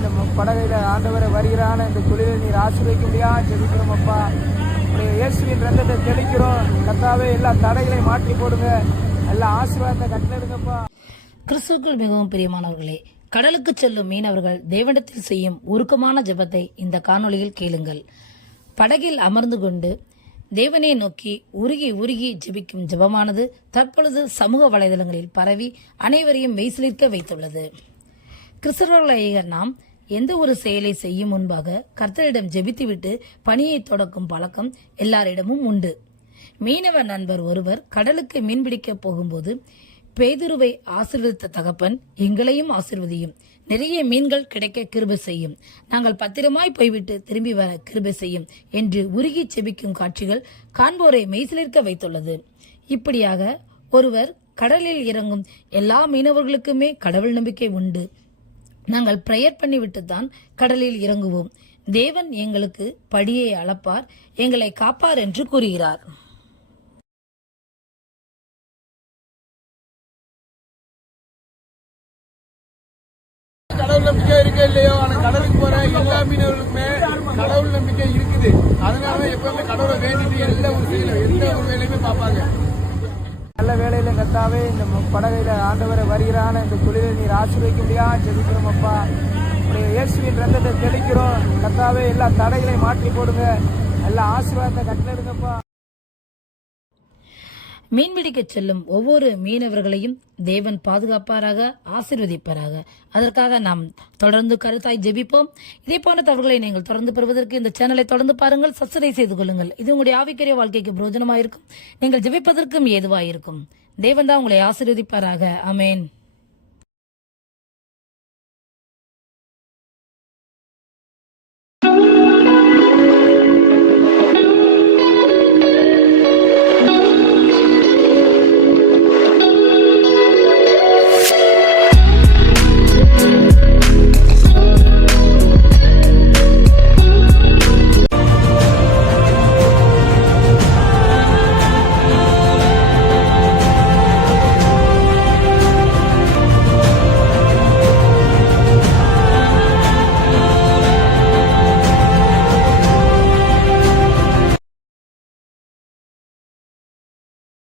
இந்த படகையில் ஆண்டவரை வருகிறான இந்த தொழிலை நீர் ஆசீர்வதிக்கும்படியா ஜெபிக்கிறோம் அப்பா. உடைய இயேசுவின் ரத்தத்தை தெளிக்கிறோம் கர்த்தாவே. எல்லா தடைகளை மாற்றி போடுங்க, எல்லா ஆசீர்வாதத்தை கட்டளையிடுங்கப்பா. கிறிஸ்துவுக்குள் மிகவும் பிரியமானவர்களே, கடலுக்கு செல்லும் மீனவர்கள் தேவனிடத்தில் செய்யும் உருக்கமான ஜெபத்தை இந்த காணொளியில் கேளுங்கள். படகில் அமர்ந்து கொண்டு தேவனை நோக்கி உருகி உருகி ஜெபிக்கும் ஜெபமானது தற்பொழுது சமூக வலைதளங்களில் பரவி அனைவரையும் மெய்சிலிர்க்க வைத்துள்ளது. கிறிஸ்தவர்களாகிய நாம் எந்த ஒரு செயலை செய்யும் முன்பாக கர்த்தரிடம் ஜெபித்துவிட்டு பணியை தொடக்கும் பழக்கம் எல்லாரிடமும் உண்டு. மீனவ நண்பர் ஒருவர் கடலுக்கு மீன்பிடிக்க போகும்போது, பேதுருவை ஆசீர்வதித்த தகப்பன் எங்களையும் ஆசீர்வதியும், நிறைய மீன்கள் கிடைக்க கிருபை செய்யும், நாங்கள் பத்திரமாய் போய்விட்டு திரும்பி வர கிருபை செய்யும் என்று உருகி செபிக்கும் காட்சிகள் காண்போரை மெய்சிலிர்க்க வைத்துள்ளது. இப்படியாக ஒருவர் கடலில் இறங்கும் எல்லா மீனவர்களுக்குமே கடவுள் நம்பிக்கை உண்டு. நாங்கள் பிரேயர் பண்ணிவிட்டுத்தான் கடலில் இறங்குவோம். தேவன் எங்களுக்கு படியை அளப்பார், எங்களை காப்பார் என்று கூறுகிறார். கடவுள் நம்பிக்கை இருக்கே இல்லையோ, ஆனா கடலுக்கு போற எல்லா மீனவர்களுக்குமே கடவுள் நம்பிக்கை இருக்குது. அதனால எப்பவுமே கடவுளை வேண்டிட்டு எந்த ஒரு வேலையுமே பார்ப்பாங்க. நல்ல வேலையில கர்த்தாவே இந்த படகையில ஆண்டவரை வருகிறான இந்த தொழிலை நீர் ஆசீர்வதிக்கும்படியா ஜெபிக்கிறோம் அப்பா. உடைய இயேசுவின் ரத்தத்தை தெளிக்கிறோம் கர்த்தாவே. எல்லா தடைகளை மாற்றி போடுங்க, எல்லா ஆசீர்வாதத்தை கட்டளையிடுங்கப்பா. மீன்பிடிக்க செல்லும் ஒவ்வொரு மீனவர்களையும் தேவன் பாதுகாப்பாராக, ஆசீர்வதிப்பாராக. அதற்காக நாம் தொடர்ந்து கருத்தாய் ஜெபிப்போம். இதே போன்ற தகவல்களை நீங்கள் தொடர்ந்து பெறுவதற்கு இந்த சேனலை தொடர்ந்து பாருங்கள், சப்ஸ்கிரைப் செய்து கொள்ளுங்கள். இது உங்களுடைய ஆவிக்குரிய வாழ்க்கைக்கு பிரயோஜனமாயிருக்கும், நீங்கள் ஜெபிப்பதற்கும் ஏதுவாயிருக்கும். தேவன் தான் உங்களை ஆசீர்வதிப்பாராக. ஆமென்.